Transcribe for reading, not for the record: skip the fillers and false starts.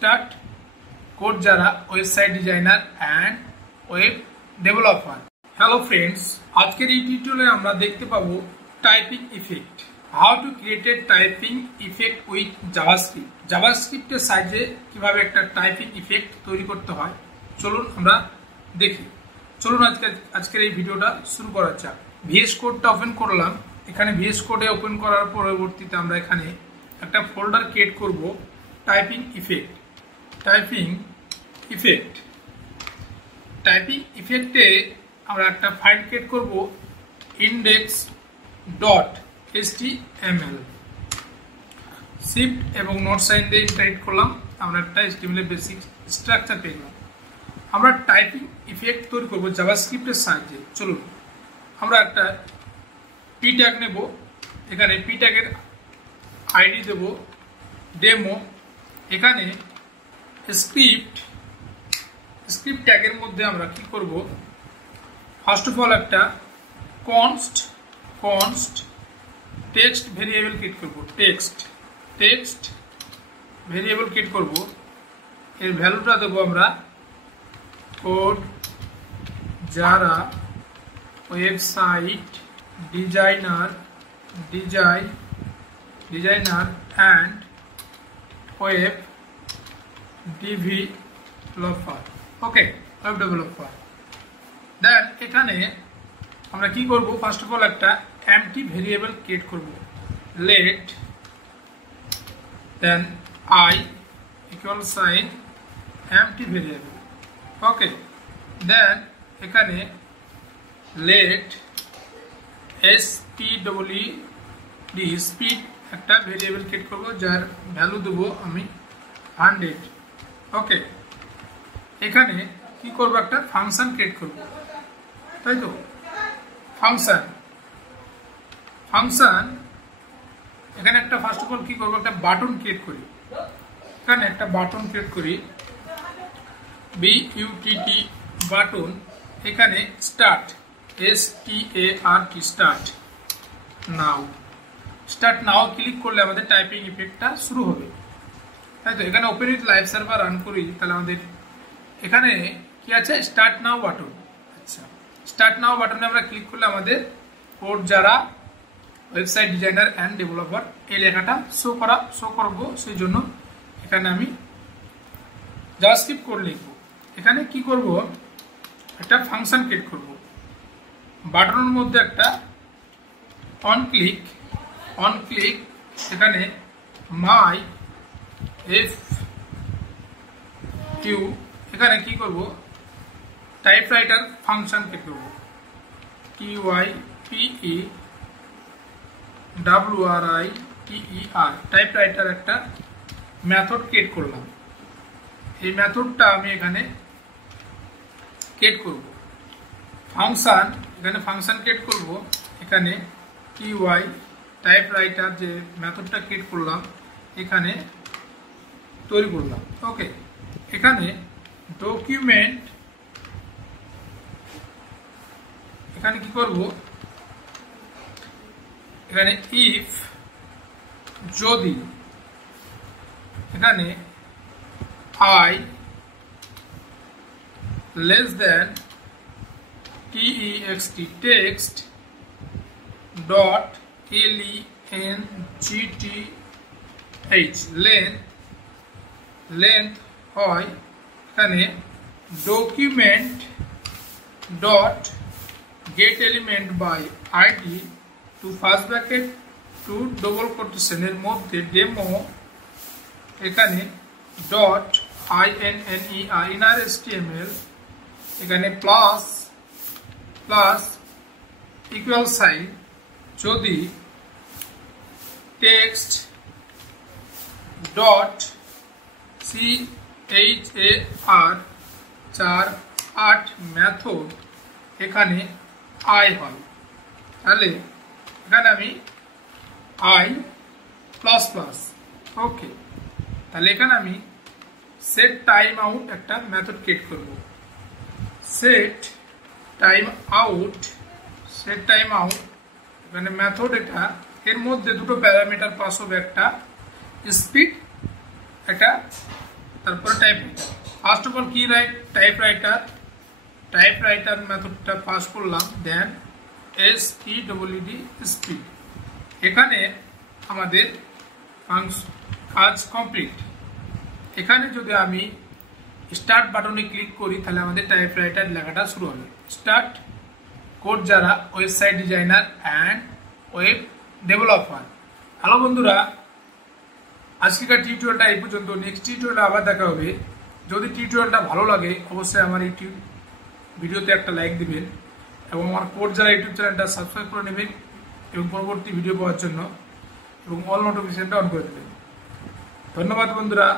Start code যারা website designer and web developer. Hello friends, আজকের এই টিউটোরিয়ালে আমরা দেখতে পাবো typing effect. How to create a typing effect with JavaScript. জাভাস্ক্রিপ্টের সাহায্যে কিভাবে একটা টাইপিং ইফেক্ট তৈরি করতে হয় চলুন আমরা দেখি। চলুন আজকের এই ভিডিওটা শুরু করা যাক। ভিএস কোডটা ওপেন করলাম। এখানে ভিএস কোডে ওপেন করার পরবর্তীতে আমরা এখানে একটা ফোল্ডার ক্রিয়েট করব টাইপিং ইফেক্ট। টাইপিং ইফেক্টে আমরা একটা ফাইল ক্রিয়েট করব index.html। শিফট এবং নোট সাইন দিয়ে ইন্টারেক্ট করলাম, আমরা একটা HTML বেসিক স্ট্রাকচার পেলাম। আমরা টাইপিং ইফেক্ট তৈরি করব জাভাস্ক্রিপ্টের সাহায্যে। চলুন আমরা একটা পি ট্যাগ নেব। এখানে পি ট্যাগের আইডি দেব ডেমো। এখানে স্ক্রিপ্ট ট্যাগের মধ্যে আমরা কি করব, ফার্স্ট অফ অল একটা কনস্ট টেক্সট ভেরিয়েবল ক্রিয়েট করব। টেক্সট ভেরিয়েবল ক্রিয়েট করব। এর ভ্যালুটা দেবো আমরা কোড যারা website designer and web developer. Okay, web developer. Then এখানে আমরা কি করব, ফার্স্ট অফ অল একটা এমটি ভেরিয়েবল ক্রিয়েট করব। Let then I equal sign empty variable. Okay, then এখানে লেট স্পিড একটা ভেরিয়েবল ক্রিয়েট করব, যার ভ্যালু দেবো আমি 100। ওকে, এখানে কি করব, একটা ফাংশন ক্রিয়েট করব, তাই তো। ফাংশন এখানে একটা ফার্স্ট অফ অল কি করব, একটা বাটন ক্রিয়েট করি। এখানে একটা বাটন ক্রিয়েট করি, BUTT বাটন। এখানে স্টার্ট স্টার্ট নাও ক্লিক করলে আমাদের টাইপিং ইফেক্টটা শুরু হবে, তাই তো। এখানে open with live server run করি, তাহলে আমাদের এখানে কি আছে, স্টার্ট নাও বাটন। আচ্ছা, স্টার্ট নাও বাটনে আমরা ক্লিক করলে আমাদের কোড যারা ওয়েবসাইট ডিজাইনার অ্যান্ড ডেভেলপার এই লেখাটা শো করবো। সেই জন্য এখানে আমি জাভাস্ক্রিপ্ট কোড লিখব। এখানে কি করব, একটা ফাংশন ক্রিয়েট করব। বাটনের মধ্যে একটা অন ক্লিক এখানে মাই এফ কিউ। এখানে কি করব, টাইপরাইটার ফাংশন ক্রিয়েট করব। TYPEWRITER টাইপরাইটার একটা মেথড ক্রিয়েট করলাম। এই মেথডটা আমি এখানে ক্রিয়েট করব। এখানে ফাংশন ক্রিয়েট করব। এখানে TY টাইপরাইটার যে মেথডটা ক্রিয়েট করলাম এখানে তৈরি করলাম। ওকে, এখানে ডকুমেন্ট এখানে কি করব, এখানে ইফ যদি এখানে I less than text dot length হয় এখানে document dot get element by id to first bracket to double quotation এর মধ্যে ডেমো। এখানে ডট inner HTML এখানে প্লাস ইকুয়াল সাইন যদি টেক্সট ডট CHAR মেথড এখানে আই হয়, তাহলে এখানে আমি আই প্লাস। ওকে, তাহলে এখানে আমি সেট টাইম আউট একটা মেথড ক্রিয়েট করব। সেট টাইম আউট এখানে মেথড এটা, এর মধ্যে দুটো প্যারামিটার পাস হবে, একটা স্পিড একটা তারপরে টাইপরাইটার। ফার্স্ট অফ অল কি টাইপরাইটার মেথডটা পাস করলাম, দেন SPEED স্পিড। এখানে আমাদের কাজ কমপ্লিট। এখানে যদি আমি স্টার্ট বাটনে ক্লিক করি তাহলে আমাদের টাইপরাইটার লেখাটা শুরু হবে। স্টার্ট কোড যারা website designer and web developer. Hello বন্ধুরা, আজকের টিউটোরিয়ালটা এই পর্যন্ত। নেক্সট টিউটোরিয়ালটা আবার দেখা হবে। যদি টিউটোরিয়ালটা ভালো লাগে অবশ্যই আমার ইউটিউব ভিডিওতে একটা লাইক দিবেন এবং আমার কোড যারা ইউটিউব চ্যানেলটা সাবস্ক্রাইব করে নেবেন এবং পরবর্তী ভিডিও পাওয়ার জন্য এবং অল নোটিফিকেশনটা অন করে দেবেন। ধন্যবাদ বন্ধুরা।